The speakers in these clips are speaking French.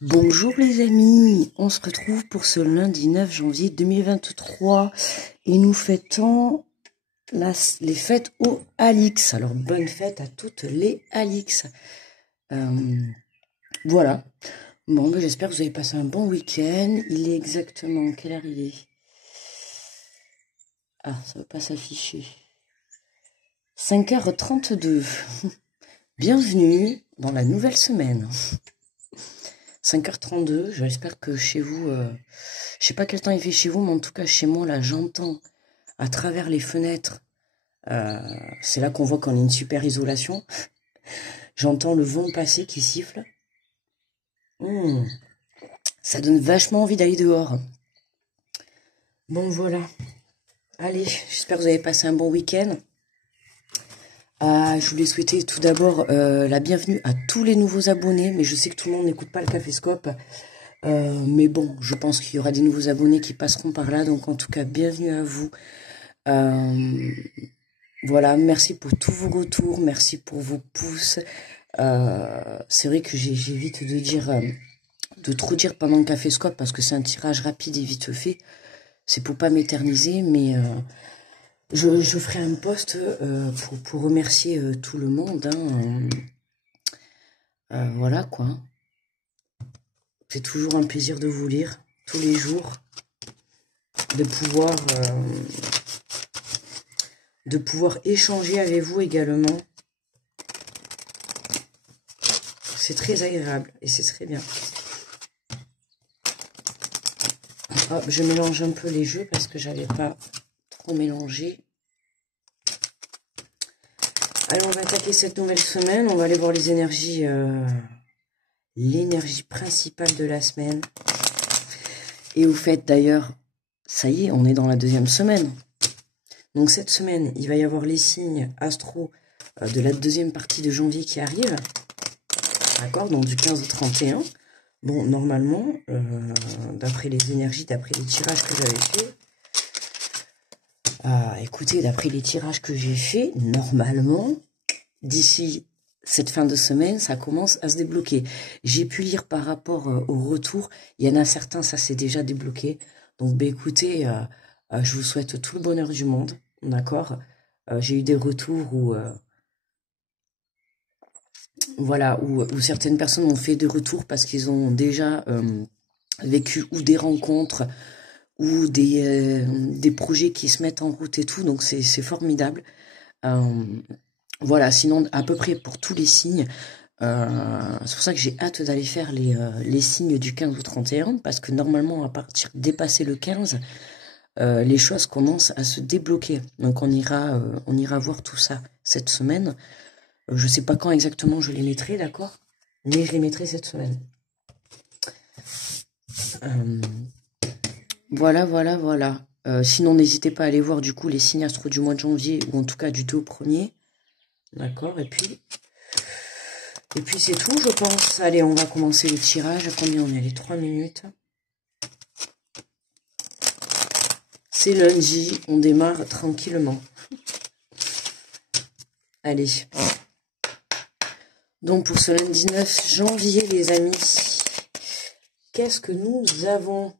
Bonjour les amis, on se retrouve pour ce lundi 9 janvier 2023 et nous fêtons les fêtes au Alix. Alors bonne fête à toutes les Alix. Voilà. Bon, ben, j'espère que vous avez passé un bon week-end. Il est exactement quelle heure il est? Ah, ça ne va pas s'afficher. 5h32. Bienvenue dans la nouvelle semaine. 5h32, j'espère que chez vous, je sais pas quel temps il fait chez vous, mais en tout cas chez moi, là, j'entends à travers les fenêtres, c'est là qu'on voit qu'on a une super isolation, j'entends le vent passer qui siffle. Ça donne vachement envie d'aller dehors. Bon, voilà. Allez, j'espère que vous avez passé un bon week-end. Je voulais souhaiter tout d'abord la bienvenue à tous les nouveaux abonnés, mais je sais que tout le monde n'écoute pas le Caféscope. Mais bon, je pense qu'il y aura des nouveaux abonnés qui passeront par là, donc en tout cas, bienvenue à vous. Voilà, merci pour tous vos retours, merci pour vos pouces. C'est vrai que j'évite de dire, de trop dire pendant le Caféscope, parce que c'est un tirage rapide et vite fait. C'est pour pas m'éterniser, mais je ferai un post pour remercier tout le monde. Voilà quoi. C'est toujours un plaisir de vous lire tous les jours, de pouvoir échanger avec vous également. C'est très agréable et c'est très bien. Hop, je mélange un peu les jeux parce que j'avais pas trop mélangé. Allez, on va attaquer cette nouvelle semaine. On va aller voir les énergies, l'énergie principale de la semaine. Et au fait, d'ailleurs, ça y est, on est dans la deuxième semaine. Donc cette semaine, il va y avoir les signes astro de la deuxième partie de janvier qui arrive. D'accord, donc du 15 au 31. Bon, normalement, d'après les énergies, d'après les tirages que j'avais fait, écoutez, d'après les tirages que j'ai fait, normalement, d'ici cette fin de semaine, ça commence à se débloquer. J'ai pu lire par rapport au retour, il y en a certains, ça s'est déjà débloqué. Donc, ben, écoutez, je vous souhaite tout le bonheur du monde, d'accord. J'ai eu des retours où... voilà, où certaines personnes ont fait des retours parce qu'ils ont déjà vécu ou des rencontres ou des projets qui se mettent en route et tout, donc c'est formidable. Voilà, sinon à peu près pour tous les signes, c'est pour ça que j'ai hâte d'aller faire les signes du 15 au 31, parce que normalement à partir dépasser le 15, les choses commencent à se débloquer. Donc on ira voir tout ça cette semaine. Je sais pas quand exactement je les mettrai, d'accord? Mais je les mettrai cette semaine. Voilà. Sinon, n'hésitez pas à aller voir du coup les signes astro du mois de janvier, ou en tout cas du 2 au 1er. D'accord, et puis c'est tout, je pense. Allez, on va commencer le tirage. À combien on est? Les 3 minutes. C'est lundi, on démarre tranquillement. Allez. Donc pour ce lundi 9 janvier, les amis, qu'est-ce que nous avons?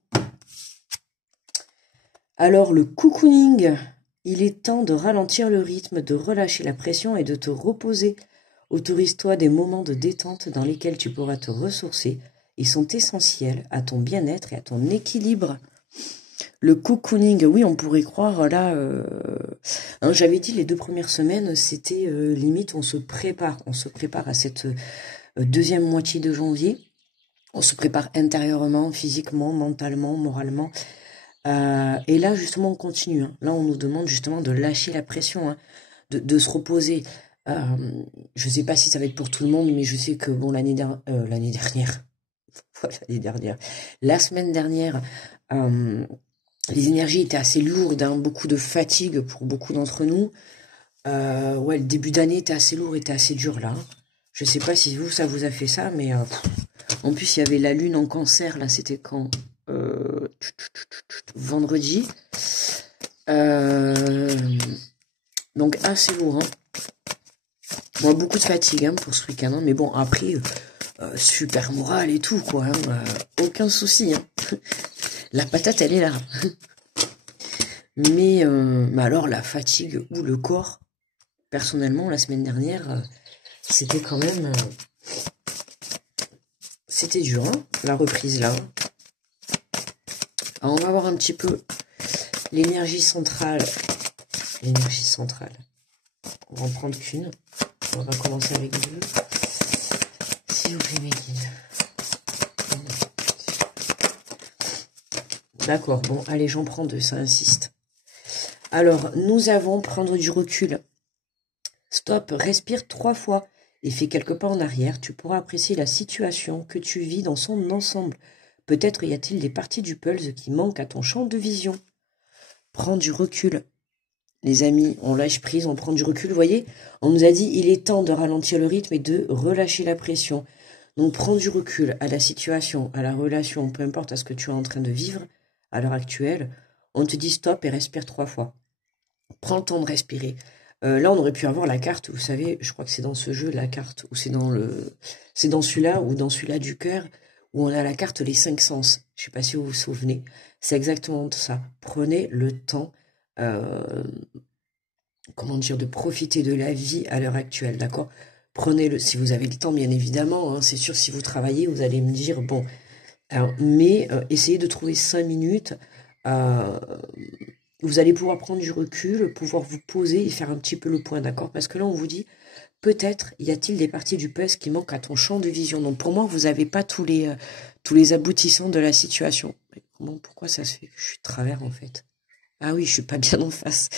Alors le cocooning, il est temps de ralentir le rythme, de relâcher la pression et de te reposer. Autorise-toi des moments de détente dans lesquels tu pourras te ressourcer. Ils sont essentiels à ton bien-être et à ton équilibre. Le cocooning, oui, on pourrait croire, là, hein, j'avais dit les 2 premières semaines, c'était limite, on se prépare à cette deuxième moitié de janvier. On se prépare intérieurement, physiquement, mentalement, moralement. Et là, justement, on continue. Hein. Là, on nous demande justement de lâcher la pression, hein, de se reposer. Je sais pas si ça va être pour tout le monde, mais je sais que, bon, l'année dernière, la semaine dernière, les énergies étaient assez lourdes, hein, beaucoup de fatigue pour beaucoup d'entre nous. Ouais, le début d'année était assez lourd, était assez dur, là. Je sais pas si vous, ça vous a fait ça, mais en plus, il y avait la lune en cancer, là, c'était quand vendredi. Donc, assez lourd, hein. Bon, beaucoup de fatigue hein, pour ce week-end, hein, mais bon, après, super moral et tout, quoi. Hein, aucun souci. Hein. La patate, elle est là. Mais alors, la fatigue ou le corps, personnellement, la semaine dernière, c'était quand même... c'était dur, hein, la reprise, là. Alors, on va voir un petit peu l'énergie centrale. L'énergie centrale. On va en prendre qu'une. On va commencer avec deux. S'il vous plaît, mes guides. D'accord, bon, allez, j'en prends deux, ça insiste. Alors, nous avons prendre du recul. Stop, respire 3 fois et fais quelques pas en arrière. Tu pourras apprécier la situation que tu vis dans son ensemble. Peut-être y a-t-il des parties du puzzle qui manquent à ton champ de vision. Prends du recul. Les amis, on lâche prise, on prend du recul. Vous voyez, on nous a dit il est temps de ralentir le rythme et de relâcher la pression. Donc, prends du recul à la situation, à la relation, peu importe à ce que tu es en train de vivre à l'heure actuelle. On te dit stop et respire 3 fois. Prends le temps de respirer. Là, on aurait pu avoir la carte, vous savez, je crois que c'est dans ce jeu, la carte, ou c'est dans celui-là, ou dans celui-là du cœur, où on a la carte les 5 sens. Je ne sais pas si vous vous souvenez. C'est exactement ça. Prenez le temps, comment dire, de profiter de la vie à l'heure actuelle, d'accord? Prenez-le, si vous avez le temps, bien évidemment, hein, c'est sûr, si vous travaillez, vous allez me dire, bon, alors, mais essayez de trouver 5 minutes, vous allez pouvoir prendre du recul, pouvoir vous poser et faire un petit peu le point, d'accord? Parce que là, on vous dit, peut-être y a-t-il des parties du puzzle qui manquent à ton champ de vision. Donc, pour moi, vous n'avez pas tous les aboutissants de la situation. Pourquoi ça se fait que je suis de travers, en fait? Ah oui, je suis pas bien en face.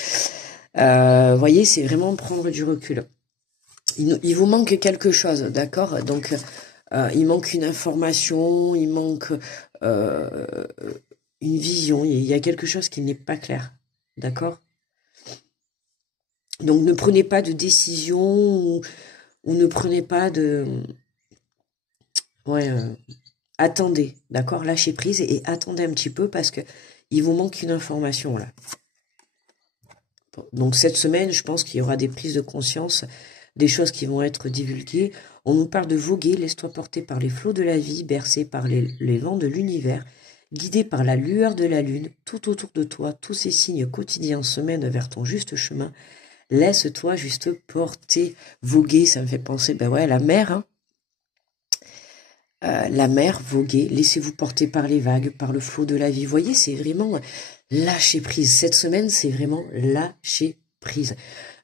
Vous voyez, c'est vraiment prendre du recul. Il vous manque quelque chose, d'accord? Donc, il manque une information, il manque une vision, il y a quelque chose qui n'est pas clair, d'accord? Donc, ne prenez pas de décision ou ne prenez pas de... Ouais, attendez, d'accord? Lâchez prise et attendez un petit peu parce que il vous manque une information, là. Donc, cette semaine, je pense qu'il y aura des prises de conscience, des choses qui vont être divulguées. On nous parle de voguer, laisse-toi porter par les flots de la vie, bercé par les vents de l'univers, guidé par la lueur de la lune, tout autour de toi, tous ces signes quotidiens se mènent vers ton juste chemin. Laisse-toi juste porter, voguer, ça me fait penser, ben ouais, la mer, hein. La mer, voguer, laissez-vous porter par les vagues, par le flot de la vie. Vous voyez, c'est vraiment lâcher prise. Cette semaine, c'est vraiment lâcher prise.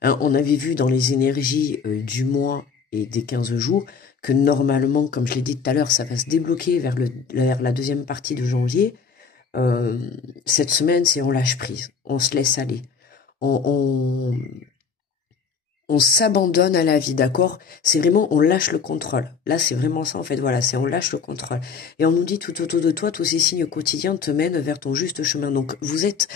Hein, on avait vu dans les énergies du mois et des 15 jours que normalement, comme je l'ai dit tout à l'heure, ça va se débloquer vers la deuxième partie de janvier. Cette semaine, c'est on lâche prise. On se laisse aller. On s'abandonne à la vie, d'accord? C'est vraiment, on lâche le contrôle. Là, c'est vraiment ça, en fait, voilà, c'est on lâche le contrôle. Et on nous dit tout autour de toi, tous ces signes quotidiens te mènent vers ton juste chemin. Donc, vous êtes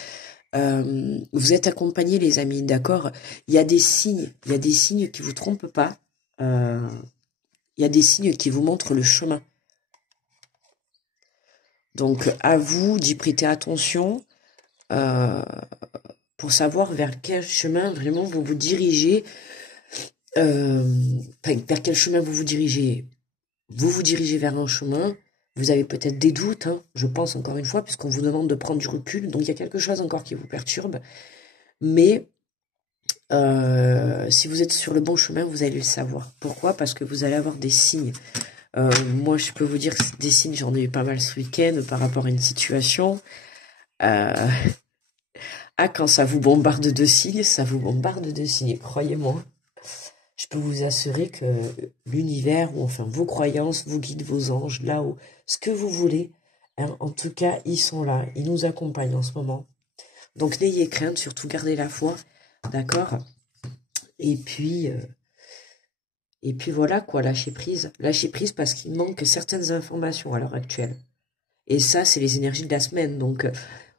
accompagnés, les amis, d'accord? Il y a des signes qui vous trompent pas. Il y a des signes qui vous montrent le chemin. Donc, à vous d'y prêter attention pour savoir vers quel chemin vraiment vous vous dirigez. Vers quel chemin vous vous dirigez? Vous vous dirigez vers un chemin, vous avez peut-être des doutes, hein, je pense encore une fois, puisqu'on vous demande de prendre du recul, donc il y a quelque chose encore qui vous perturbe, mais si vous êtes sur le bon chemin, vous allez le savoir. Pourquoi? Parce que vous allez avoir des signes. Moi, je peux vous dire que des signes, j'en ai eu pas mal ce week-end par rapport à une situation. Ah, quand ça vous bombarde de signes, ça vous bombarde de signes, croyez-moi. Je peux vous assurer que l'univers, ou enfin vos croyances, vos guides, vos anges, là-haut, ce que vous voulez, hein, en tout cas, ils sont là, ils nous accompagnent en ce moment. Donc n'ayez crainte, surtout gardez la foi, d'accord? Et puis voilà quoi, lâchez prise parce qu'il manque certaines informations à l'heure actuelle. Et ça, c'est les énergies de la semaine, donc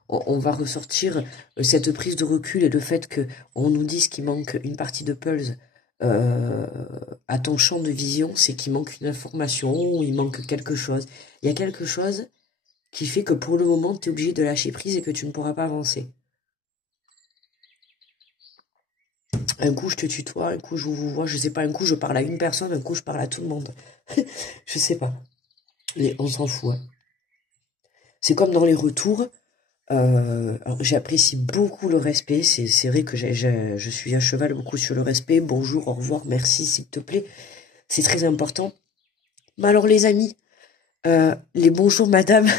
on va ressortir cette prise de recul et le fait que on nous dise qu'il manque une partie de pulse à ton champ de vision, c'est qu'il manque une information ou il manque quelque chose. Il y a quelque chose qui fait que pour le moment, tu es obligé de lâcher prise et que tu ne pourras pas avancer. Un coup, je te tutoie, un coup, je vous vois, je sais pas, un coup, je parle à une personne, un coup, je parle à tout le monde. Je sais pas. Mais on s'en fout, hein. C'est comme dans les retours. Alors, j'apprécie beaucoup le respect. C'est vrai que je suis à cheval beaucoup sur le respect. Bonjour, au revoir, merci, s'il te plaît. C'est très important. Mais alors, les amis, les bonjours, madame.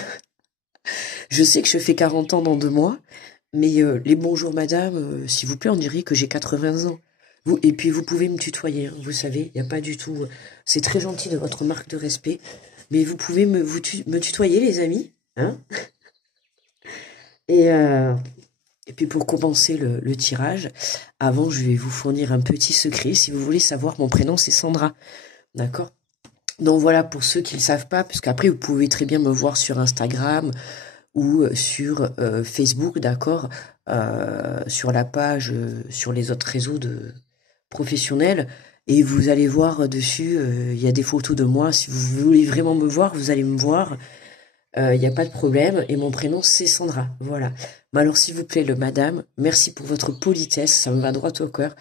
Je sais que je fais 40 ans dans 2 mois. Mais les bonjours, madame, s'il vous plaît, on dirait que j'ai 80 ans. Et puis, vous pouvez me tutoyer, hein, vous savez, il n'y a pas du tout... c'est très gentil de votre marque de respect. Mais vous pouvez me tutoyer, les amis, hein. Et, euh, et puis pour commencer le tirage, avant je vais vous fournir un petit secret. Si vous voulez savoir, mon prénom c'est Sandra. D'accord? Donc voilà, pour ceux qui ne le savent pas, parce qu'après vous pouvez très bien me voir sur Instagram ou sur Facebook, d'accord? Sur la page, sur les autres réseaux de professionnels. Et vous allez voir dessus, il y a des photos de moi. Si vous voulez vraiment me voir, vous allez me voir. Il n'y a pas de problème. Et mon prénom, c'est Sandra. Voilà. Mais alors, s'il vous plaît, le madame, merci pour votre politesse. Ça me va droit au cœur.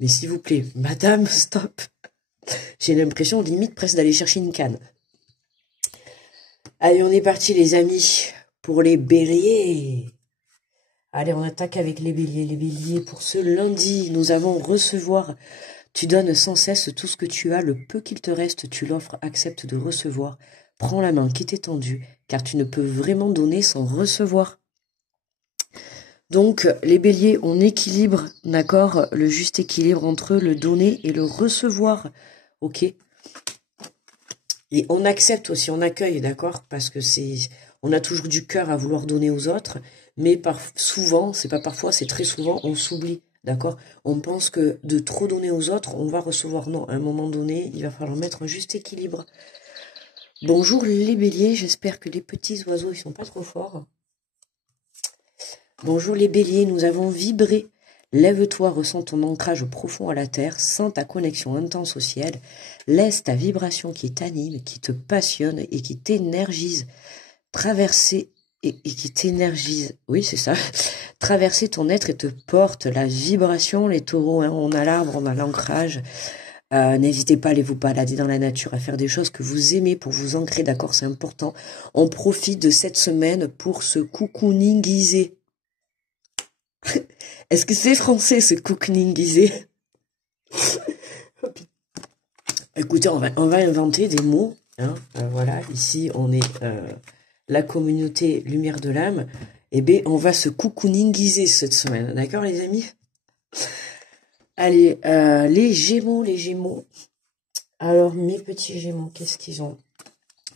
Mais s'il vous plaît, madame, stop. J'ai l'impression, limite, presque d'aller chercher une canne. Allez, on est parti, les amis, pour les béliers. Allez, on attaque avec les béliers. Les béliers, pour ce lundi, nous avons recevoir. Tu donnes sans cesse tout ce que tu as, le peu qu'il te reste, tu l'offres, accepte de recevoir. Prends la main qui t'est tendue, car tu ne peux vraiment donner sans recevoir. Donc, les béliers, on équilibre, d'accord, le juste équilibre entre le donner et le recevoir, ok. Et on accepte aussi, on accueille, d'accord, parce que on a toujours du cœur à vouloir donner aux autres, mais souvent, c'est pas parfois, c'est très souvent, on s'oublie, d'accord. On pense que de trop donner aux autres, on va recevoir. Non, à un moment donné, il va falloir mettre un juste équilibre. Bonjour les béliers, j'espère que les petits oiseaux, ils sont pas trop forts. Bonjour les béliers, nous avons vibré. Lève-toi, ressens ton ancrage profond à la terre, sens ta connexion intense au ciel. Laisse ta vibration qui t'anime, qui te passionne et qui t'énergise. Traverser et qui t'énergise. Oui, c'est ça. Traverser ton être et te porte la vibration. Les taureaux, hein, on a l'arbre, on a l'ancrage. N'hésitez pas à aller vous balader dans la nature, à faire des choses que vous aimez pour vous ancrer, d'accord, c'est important. On profite de cette semaine pour se cocooningiser. Est-ce que c'est français, ce cocooningiser? Écoutez, on va inventer des mots, hein, voilà, ici on est la communauté Lumière de l'âme, et bien on va se cocooningiser cette semaine, d'accord les amis? Allez, les Gémeaux. Alors, mes petits Gémeaux, qu'est-ce qu'ils ont?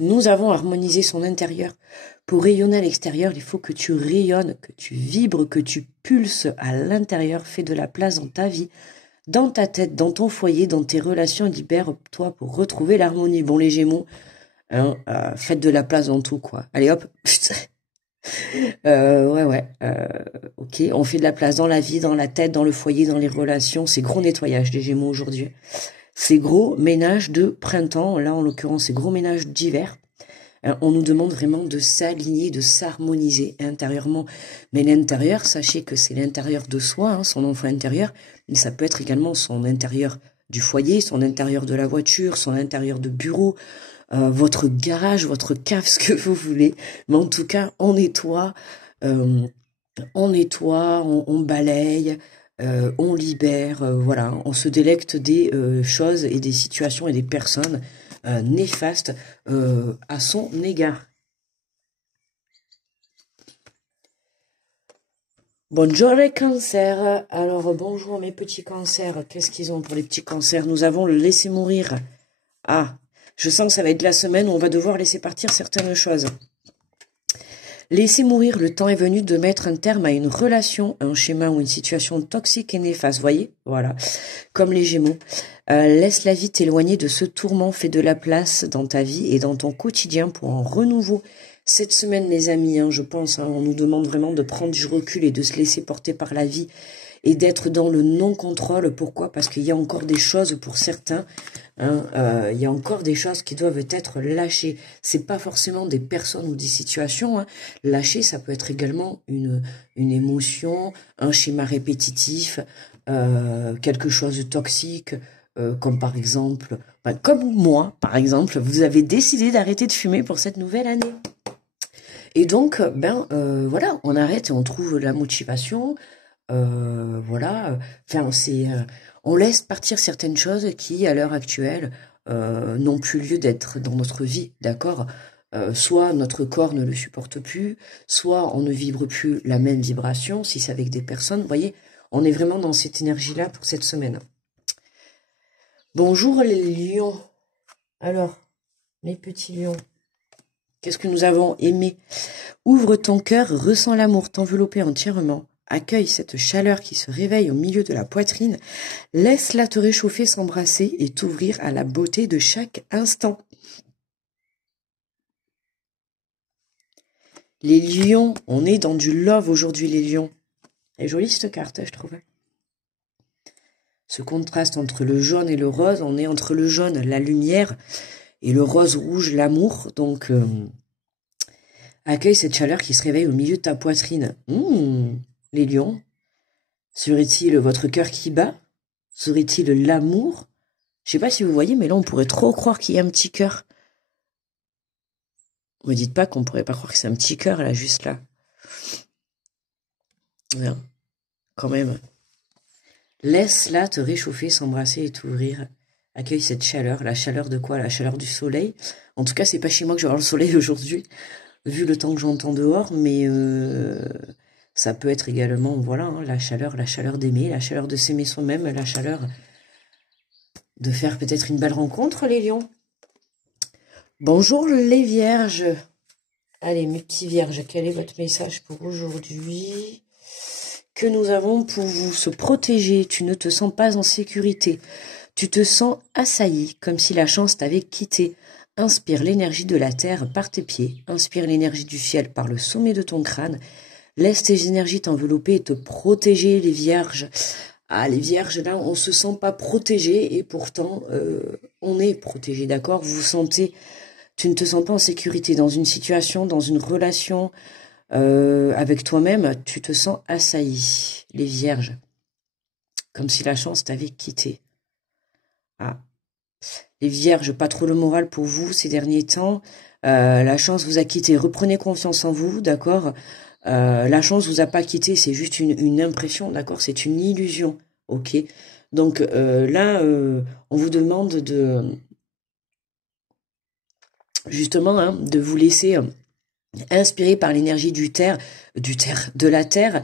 Nous avons harmonisé son intérieur. Pour rayonner à l'extérieur, il faut que tu rayonnes, que tu vibres, que tu pulses à l'intérieur. Fais de la place dans ta vie, dans ta tête, dans ton foyer, dans tes relations. Libère-toi pour retrouver l'harmonie. Bon, les Gémeaux, hein, faites de la place dans tout, quoi. Allez, hop. Ok, on fait de la place dans la vie, dans la tête, dans le foyer, dans les relations. C'est gros nettoyage, les Gémeaux, aujourd'hui. C'est gros ménage de printemps, là en l'occurrence c'est gros ménage d'hiver. On nous demande vraiment de s'aligner, de s'harmoniser intérieurement. Mais l'intérieur, sachez que c'est l'intérieur de soi, hein, son enfant intérieur, mais ça peut être également son intérieur du foyer, son intérieur de la voiture, son intérieur de bureau, votre garage, votre cave, ce que vous voulez. Mais en tout cas, on nettoie, on balaye, on libère, voilà, on se délecte des choses et des situations et des personnes néfastes à son égard. Bonjour les cancers. Alors bonjour mes petits cancers. Qu'est-ce qu'ils ont pour les petits cancers? Nous avons le laisser mourir. Ah, je sens que ça va être la semaine où on va devoir laisser partir certaines choses. Laissez mourir, le temps est venu de mettre un terme à une relation, un schéma ou une situation toxique et néfaste, voyez? Voilà, comme les Gémeaux. Laisse la vie t'éloigner de ce tourment, fais de la place dans ta vie et dans ton quotidien pour un renouveau. Cette semaine, les amis, hein, je pense, hein, on nous demande vraiment de prendre du recul et de se laisser porter par la vie et d'être dans le non-contrôle. Pourquoi? Parce qu'il y a encore des choses pour certains, hein, il y a encore des choses qui doivent être lâchées. C'est pas forcément des personnes ou des situations. Hein. Lâcher, ça peut être également une émotion, un schéma répétitif, quelque chose de toxique, comme par exemple, comme moi, par exemple, vous avez décidé d'arrêter de fumer pour cette nouvelle année. Et donc, voilà, on arrête et on trouve la motivation, voilà, enfin, on laisse partir certaines choses qui, à l'heure actuelle, n'ont plus lieu d'être dans notre vie, d'accord? Soit notre corps ne le supporte plus, soit on ne vibre plus la même vibration, si c'est avec des personnes, vous voyez, on est vraiment dans cette énergie-là pour cette semaine. Bonjour les lions. Alors, mes petits lions, qu'est-ce que nous avons aimé? Ouvre ton cœur, ressens l'amour t'envelopper entièrement. Accueille cette chaleur qui se réveille au milieu de la poitrine. Laisse-la te réchauffer, s'embrasser et t'ouvrir à la beauté de chaque instant. Les lions, on est dans du love aujourd'hui, les lions. Elle est jolie cette carte, je trouve. Ce contraste entre le jaune et le rose, on est entre le jaune, la lumière, et le rose-rouge, l'amour. Donc, accueille cette chaleur qui se réveille au milieu de ta poitrine. Les lions, serait-il votre cœur qui bat? Serait-il l'amour? Je sais pas si vous voyez, mais là, on pourrait trop croire qu'il y a un petit cœur. Me dites pas qu'on pourrait pas croire que c'est un petit cœur, là, juste là. Non, quand même. Laisse-la te réchauffer, s'embrasser et t'ouvrir. Accueille cette chaleur. La chaleur de quoi? La chaleur du soleil. En tout cas, c'est pas chez moi que je vais avoir le soleil aujourd'hui, vu le temps que j'entends dehors, mais ça peut être également, voilà, hein, la chaleur d'aimer, la chaleur de s'aimer soi-même, la chaleur de faire peut-être une belle rencontre, les lions. Bonjour les vierges. Allez, mes petits vierges, quel est votre message pour aujourd'hui? Que nous avons pour vous? Se protéger, tu ne te sens pas en sécurité. Tu te sens assailli, comme si la chance t'avait quitté. Inspire l'énergie de la terre par tes pieds. Inspire l'énergie du ciel par le sommet de ton crâne. Laisse tes énergies t'envelopper et te protéger, les vierges. Ah, les vierges, là, on se sent pas protégé et pourtant, on est protégé, d'accord? Vous vous sentez, tu ne te sens pas en sécurité dans une situation, dans une relation avec toi-même, tu te sens assailli, les vierges. Comme si la chance t'avait quitté. Ah. Les vierges, pas trop le moral pour vous ces derniers temps. La chance vous a quitté. Reprenez confiance en vous, d'accord? La chance vous a pas quitté, c'est juste une impression, d'accord? C'est une illusion, ok? Donc là, on vous demande de justement de vous laisser inspiré par l'énergie de la terre,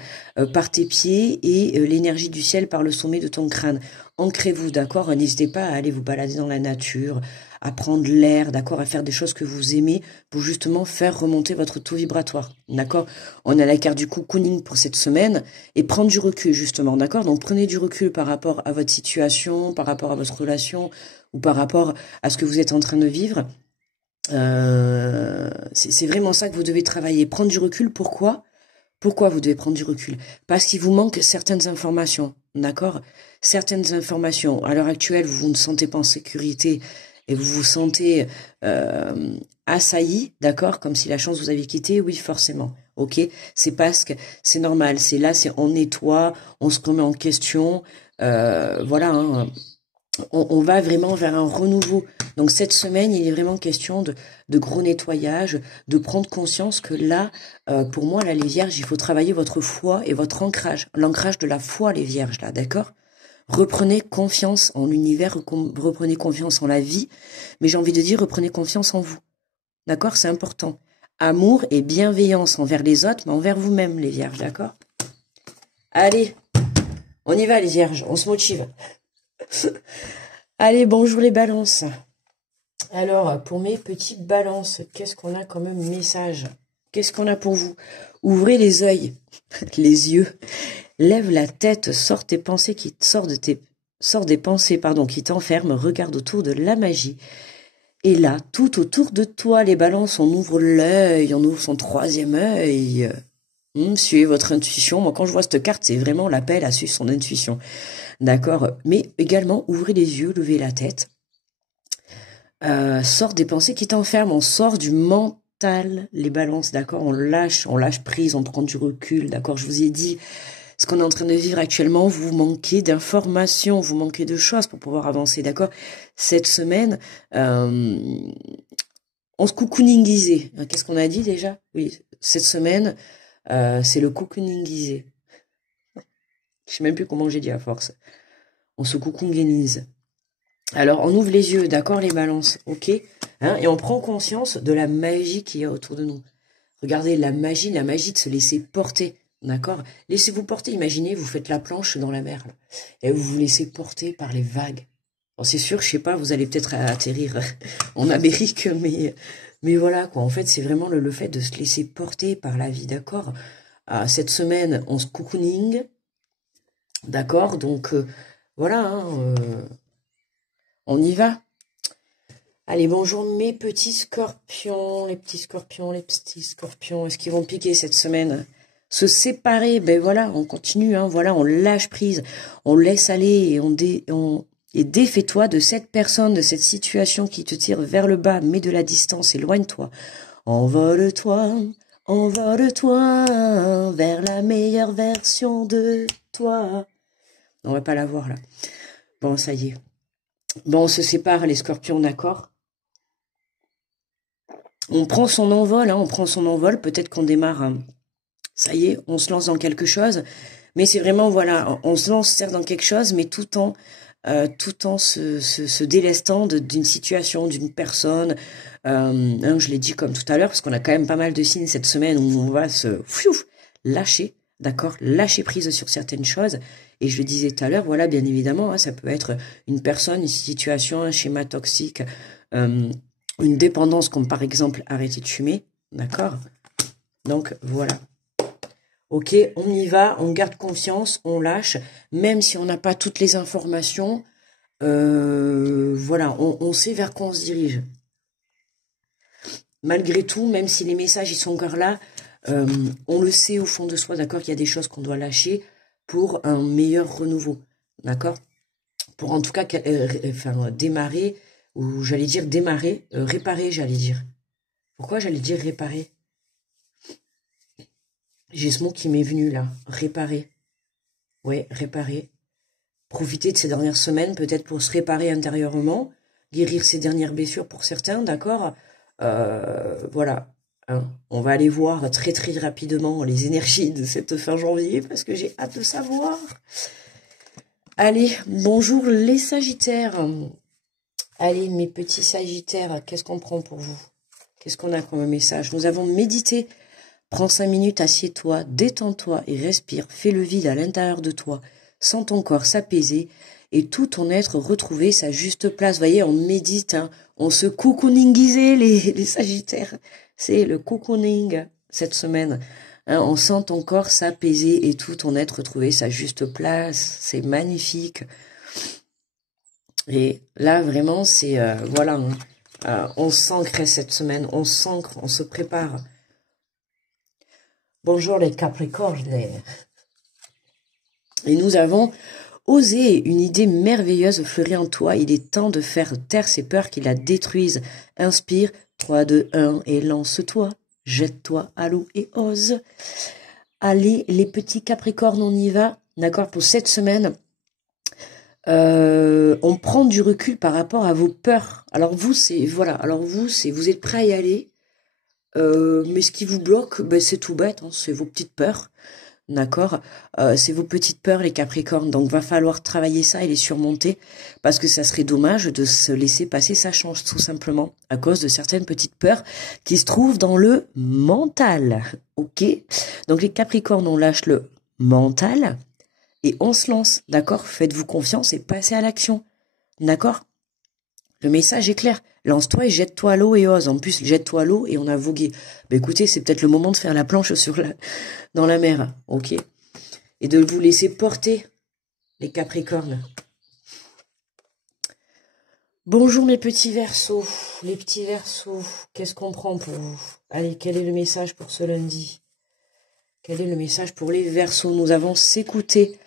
par tes pieds et l'énergie du ciel par le sommet de ton crâne. Ancrez-vous, d'accord? N'hésitez pas à aller vous balader dans la nature, à prendre l'air, d'accord? À faire des choses que vous aimez pour justement faire remonter votre taux vibratoire, d'accord? On a la carte du cocooning pour cette semaine et prendre du recul, justement, d'accord? Donc prenez du recul par rapport à votre situation, par rapport à votre relation ou par rapport à ce que vous êtes en train de vivre. C'est vraiment ça que vous devez travailler. Prendre du recul, pourquoi? Pourquoi vous devez prendre du recul? Parce qu'il vous manque certaines informations, d'accord? Certaines informations. À l'heure actuelle, vous ne sentez pas en sécurité et vous vous sentez assailli, d'accord? Comme si la chance vous avait quitté, oui, forcément. Ok? C'est parce que c'est normal. C'est là, c'est on nettoie, on se remet en question. Voilà, hein. On va vraiment vers un renouveau. Donc cette semaine, il est vraiment question de gros nettoyage, de prendre conscience que là, pour moi, là, les vierges, il faut travailler votre foi et votre ancrage. L'ancrage de la foi, les vierges, là, d'accord? Reprenez confiance en l'univers, reprenez confiance en la vie, mais j'ai envie de dire, reprenez confiance en vous. D'accord? C'est important. Amour et bienveillance envers les autres, mais envers vous-même, les vierges, d'accord? Allez, on y va, les vierges, on se motive. Allez, bonjour les balances. Alors, pour mes petites balances, qu'est-ce qu'on a comme message? Qu'est-ce qu'on a pour vous? Ouvrez les yeux, les yeux. Lève la tête, sors des pensées qui t'enferment, regarde autour de la magie. Et là, tout autour de toi, les balances, on ouvre l'œil, on ouvre son troisième œil. Suivez votre intuition. Moi, quand je vois cette carte, c'est vraiment l'appel à suivre son intuition. D'accord? Mais également, ouvrez les yeux, levez la tête. Sort des pensées qui t'enferment. On sort du mental, les balances, d'accord? On lâche prise, on prend du recul, d'accord? Je vous ai dit, ce qu'on est en train de vivre actuellement, vous manquez d'informations, vous manquez de choses pour pouvoir avancer, d'accord? Cette semaine, on se cocooningisait. Qu'est-ce qu'on a dit déjà? Oui, cette semaine, c'est le cocooningisé. Je sais même plus comment j'ai dit à force. On se cocooninise. Alors, on ouvre les yeux, d'accord, les balances, ok, hein, et on prend conscience de la magie qu'il y a autour de nous. Regardez, la magie de se laisser porter, d'accord? Laissez-vous porter, imaginez, vous faites la planche dans la mer, là, et vous vous laissez porter par les vagues. Bon, c'est sûr, je sais pas, vous allez peut-être atterrir en Amérique, mais voilà, quoi. En fait, c'est vraiment le fait de se laisser porter par la vie, d'accord? Cette semaine, on se cocooning, d'accord? Donc, voilà, hein, on y va. Allez, bonjour mes petits scorpions, les petits scorpions, les petits scorpions. Est-ce qu'ils vont piquer cette semaine? Se séparer, ben voilà, on continue, hein, voilà, on lâche prise, on laisse aller et défais-toi de cette personne, de cette situation qui te tire vers le bas, mets de la distance, éloigne-toi. Envole-toi vers la meilleure version de toi. On va pas la voir là. Bon, ça y est. Bon, on se sépare les scorpions, d'accord? On prend son envol, hein, on prend son envol, peut-être qu'on démarre, hein. Ça y est, on se lance dans quelque chose, mais c'est vraiment, voilà, on se lance certes dans quelque chose, mais tout en se délestant d'une situation, d'une personne, hein, je l'ai dit comme tout à l'heure, parce qu'on a quand même pas mal de signes cette semaine où on va se lâcher, d'accord, lâcher prise sur certaines choses. Et je le disais tout à l'heure, voilà, bien évidemment, hein, ça peut être une personne, une situation, un schéma toxique, une dépendance, comme par exemple arrêter de fumer, d'accord? Donc, voilà. Ok, on y va, on garde confiance, on lâche, même si on n'a pas toutes les informations, voilà, on sait vers quoi on se dirige. Malgré tout, même si les messages ils sont encore là, on le sait au fond de soi, d'accord, qu'il y a des choses qu'on doit lâcher pour un meilleur renouveau, d'accord? Pour en tout cas démarrer, ou j'allais dire démarrer, réparer, j'allais dire. Pourquoi j'allais dire réparer? J'ai ce mot qui m'est venu là, réparer. Ouais, réparer. Profiter de ces dernières semaines, peut-être pour se réparer intérieurement, guérir ses dernières blessures pour certains, d'accord? Voilà. Hein. On va aller voir très très rapidement les énergies de cette fin janvier, parce que j'ai hâte de savoir. Allez, bonjour les Sagittaires. Allez, mes petits Sagittaires, qu'est-ce qu'on prend pour vous? Qu'est-ce qu'on a comme message? Nous avons médité. Prends 5 minutes, assieds-toi, détends-toi et respire. Fais le vide à l'intérieur de toi. Sens ton corps s'apaiser et tout ton être retrouver sa juste place. Vous voyez, on médite, hein, on se cocooningisait les Sagittaires. C'est le cocooning cette semaine. Hein, on sent ton corps s'apaiser et tout ton être retrouver sa juste place. C'est magnifique. Et là, vraiment, c'est... voilà, hein, on s'ancre cette semaine, on s'ancre, on se prépare. Bonjour les Capricornes. Et nous avons osé une idée merveilleuse fleurir en toi. Il est temps de faire taire ces peurs qui la détruisent. Inspire, 3, 2, 1 et lance-toi. Jette-toi à l'eau et ose. Allez, les petits Capricornes, on y va. D'accord, pour cette semaine, on prend du recul par rapport à vos peurs. Alors vous, c'est... Voilà, alors vous, c'est... Vous êtes prêts à y aller. Mais ce qui vous bloque, ben, c'est tout bête, hein, c'est vos petites peurs, d'accord? C'est vos petites peurs, les Capricornes, donc va falloir travailler ça et les surmonter, parce que ça serait dommage de se laisser passer sa chance, tout simplement, à cause de certaines petites peurs qui se trouvent dans le mental, ok? Donc les Capricornes, on lâche le mental, et on se lance, d'accord? Faites-vous confiance et passez à l'action, d'accord? Le message est clair. Lance-toi et jette-toi à l'eau et ose. En plus, jette-toi à l'eau et on a vogué. Ben écoutez, c'est peut-être le moment de faire la planche dans la mer, ok? Et de vous laisser porter, les Capricornes. Bonjour mes petits Verseaux. Les petits Verseaux, qu'est-ce qu'on prend pour vous? Allez, quel est le message pour ce lundi? Quel est le message pour les Verseaux? Nous avons s'écouter.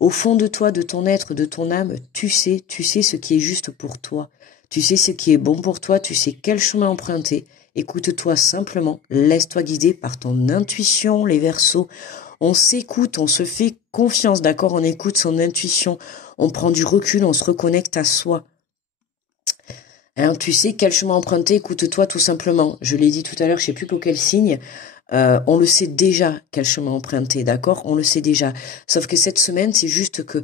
Au fond de toi, de ton être, de ton âme, tu sais ce qui est juste pour toi. Tu sais ce qui est bon pour toi, tu sais quel chemin emprunter. Écoute-toi simplement, laisse-toi guider par ton intuition, les Verseaux. On s'écoute, on se fait confiance, d'accord? On écoute son intuition, on prend du recul, on se reconnecte à soi. Hein, tu sais quel chemin emprunter, écoute-toi tout simplement. Je l'ai dit tout à l'heure, je sais plus pour quel signe. On le sait déjà quel chemin emprunter, d'accord? On le sait déjà. Sauf que cette semaine, c'est juste que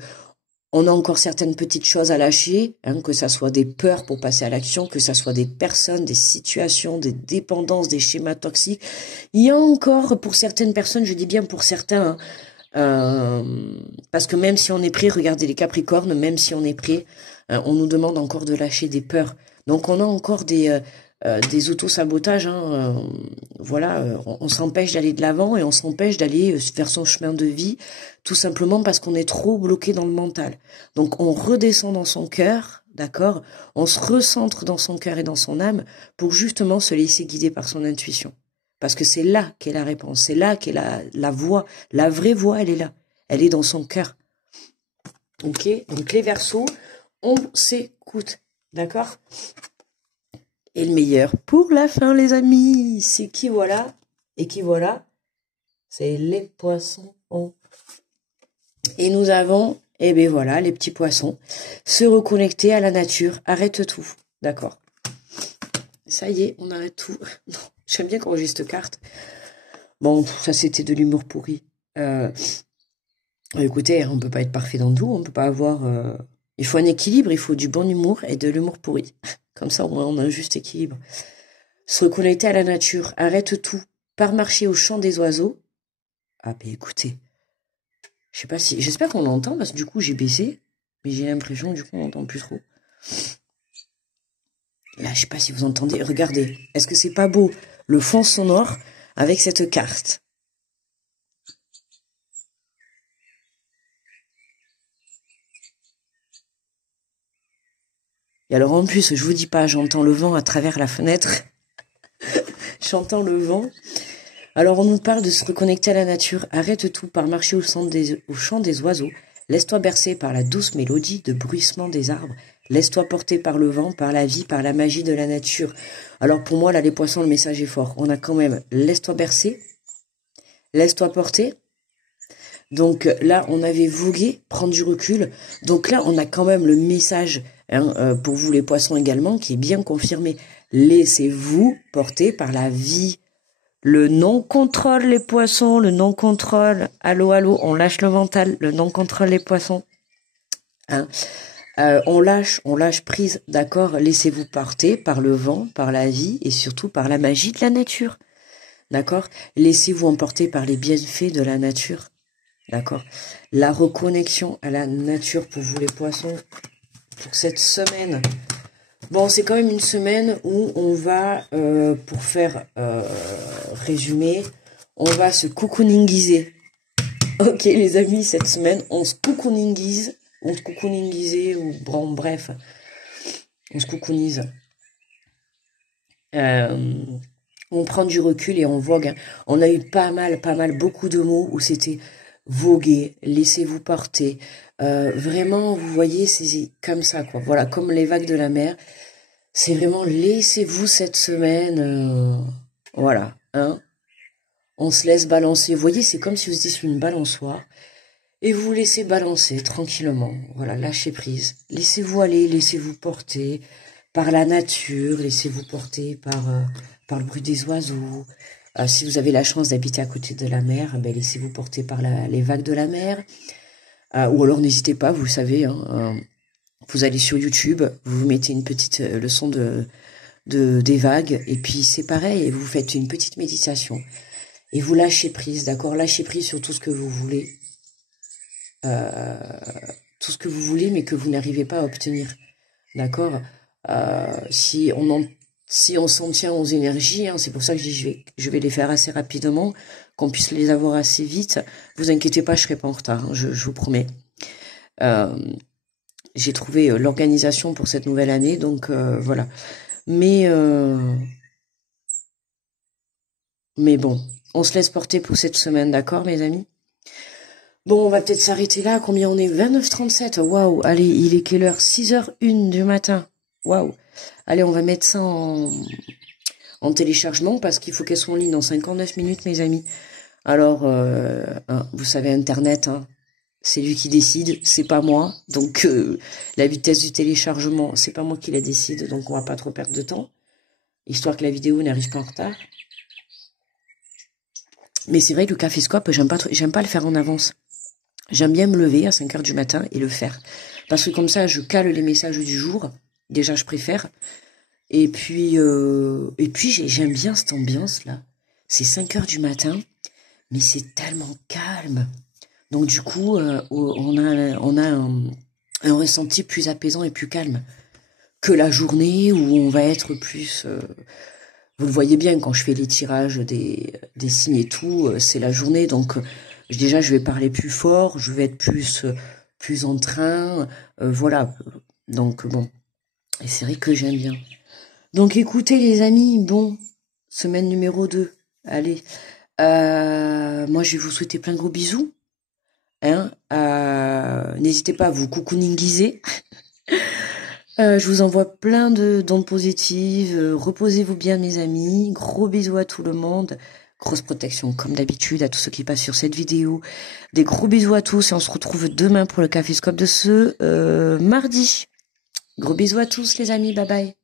on a encore certaines petites choses à lâcher, hein, que ça soit des peurs pour passer à l'action, que ça soit des personnes, des situations, des dépendances, des schémas toxiques. Il y a encore, pour certaines personnes, je dis bien pour certains, parce que même si on est prêt, regardez les Capricornes, même si on est prêt, on nous demande encore de lâcher des peurs. Donc on a encore des auto-sabotages, hein, voilà, on s'empêche d'aller de l'avant et on s'empêche d'aller vers son chemin de vie, tout simplement parce qu'on est trop bloqué dans le mental. Donc on redescend dans son cœur, d'accord? On se recentre dans son cœur et dans son âme pour justement se laisser guider par son intuition. Parce que c'est là qu'est la réponse, c'est là qu'est la voie, la vraie voie, elle est là, elle est dans son cœur. Ok? Donc les Verseaux, on s'écoute, d'accord? Et le meilleur pour la fin, les amis, c'est qui voilà? Et qui voilà? C'est les Poissons. Et nous avons, eh ben voilà, les petits poissons. Se reconnecter à la nature, arrête tout, d'accord? Ça y est, on arrête tout. Non, j'aime bien qu'on cette carte. Bon, ça c'était de l'humour pourri. Écoutez, on peut pas être parfait dans tout, on peut pas avoir... Il faut un équilibre, il faut du bon humour et de l'humour pourri. Comme ça, au moins, on a un juste équilibre. Se reconnecter à la nature, arrête tout. Pars marcher au chant des oiseaux. Ah, ben écoutez, je sais pas si... J'espère qu'on l'entend, parce que du coup, j'ai baissé. Mais j'ai l'impression, du coup, on n'entend plus trop. Là, je sais pas si vous entendez. Regardez, est-ce que c'est pas beau, le fond sonore, avec cette carte? Et alors, en plus, je vous dis pas, j'entends le vent à travers la fenêtre. J'entends le vent. Alors, on nous parle de se reconnecter à la nature. Arrête tout par marcher au chant des oiseaux. Laisse-toi bercer par la douce mélodie de bruissement des arbres. Laisse-toi porter par le vent, par la vie, par la magie de la nature. Alors, pour moi, là, les poissons, le message est fort. On a quand même laisse-toi bercer, laisse-toi porter. Donc là, on avait vogué, prendre du recul. Donc là, on a quand même le message, hein, pour vous les poissons également, qui est bien confirmé. Laissez-vous porter par la vie. Le non-contrôle, les poissons, le non-contrôle. Allô, allô, on lâche le mental, le non-contrôle, les poissons. Hein, on lâche prise, d'accord? Laissez-vous porter par le vent, par la vie et surtout par la magie de la nature. D'accord? Laissez-vous emporter par les bienfaits de la nature. D'accord? La reconnexion à la nature pour vous les poissons, pour cette semaine. Bon, c'est quand même une semaine où on va, pour faire résumer, on va se cocooningiser. Ok les amis, cette semaine, on se cocooninguise, ou bon, bref, on se cocooninise. On prend du recul et on vogue. Hein. On a eu pas mal, beaucoup de mots où c'était voguer, laissez-vous porter. Vraiment, vous voyez, c'est comme ça, quoi. Voilà, comme les vagues de la mer. C'est vraiment laissez-vous cette semaine. Voilà, hein. On se laisse balancer. Vous voyez, c'est comme si vous étiez sur une balançoire. Et vous vous laissez balancer tranquillement. Voilà, lâchez prise. Laissez-vous aller, laissez-vous porter par la nature. Laissez-vous porter par le bruit des oiseaux. Si vous avez la chance d'habiter à côté de la mer, ben laissez-vous porter par les vagues de la mer. Ou alors n'hésitez pas, vous savez, hein, vous allez sur YouTube, vous mettez une petite leçon des vagues, et puis c'est pareil, et vous faites une petite méditation. Et vous lâchez prise, d'accord? Lâchez prise sur tout ce que vous voulez. Tout ce que vous voulez, mais que vous n'arrivez pas à obtenir. D'accord? Si on s'en tient aux énergies, hein, c'est pour ça que je vais les faire assez rapidement, qu'on puisse les avoir assez vite. Vous inquiétez pas, je serai pas en retard, hein, je vous promets. J'ai trouvé l'organisation pour cette nouvelle année, donc voilà. Mais bon, on se laisse porter pour cette semaine, d'accord, mes amis? Bon, on va peut-être s'arrêter là. Combien on est? 29h37. Waouh. Allez, il est quelle heure? 6h01 du matin. Waouh. Allez, on va mettre ça en téléchargement parce qu'il faut qu'elle soit en ligne dans 59 minutes, mes amis. Alors, hein, vous savez, Internet, hein, c'est lui qui décide, c'est pas moi. Donc, la vitesse du téléchargement, c'est pas moi qui la décide, donc on va pas trop perdre de temps, histoire que la vidéo n'arrive pas en retard. Mais c'est vrai que le caféscope, j'aime pas le faire en avance. J'aime bien me lever à 5 h du matin et le faire. Parce que comme ça, je cale les messages du jour. Déjà, je préfère. Et puis j'aime bien cette ambiance-là. C'est 5 h du matin, mais c'est tellement calme. Donc du coup, on a un ressenti plus apaisant et plus calme que la journée où on va être plus... vous le voyez bien, quand je fais les tirages des signes et tout, c'est la journée. Donc déjà, je vais parler plus fort, je vais être plus en train. Voilà. Donc bon, et c'est vrai que j'aime bien. Donc écoutez les amis, bon, semaine numéro 2. Allez, moi je vais vous souhaiter plein de gros bisous. Hein, n'hésitez pas à vous coucouninguiser. Je vous envoie plein d'ondes positives. Reposez-vous bien mes amis. Gros bisous à tout le monde. Grosse protection comme d'habitude à tous ceux qui passent sur cette vidéo. Des gros bisous à tous et on se retrouve demain pour le caféscope de ce mardi. Gros bisous à tous les amis, bye bye.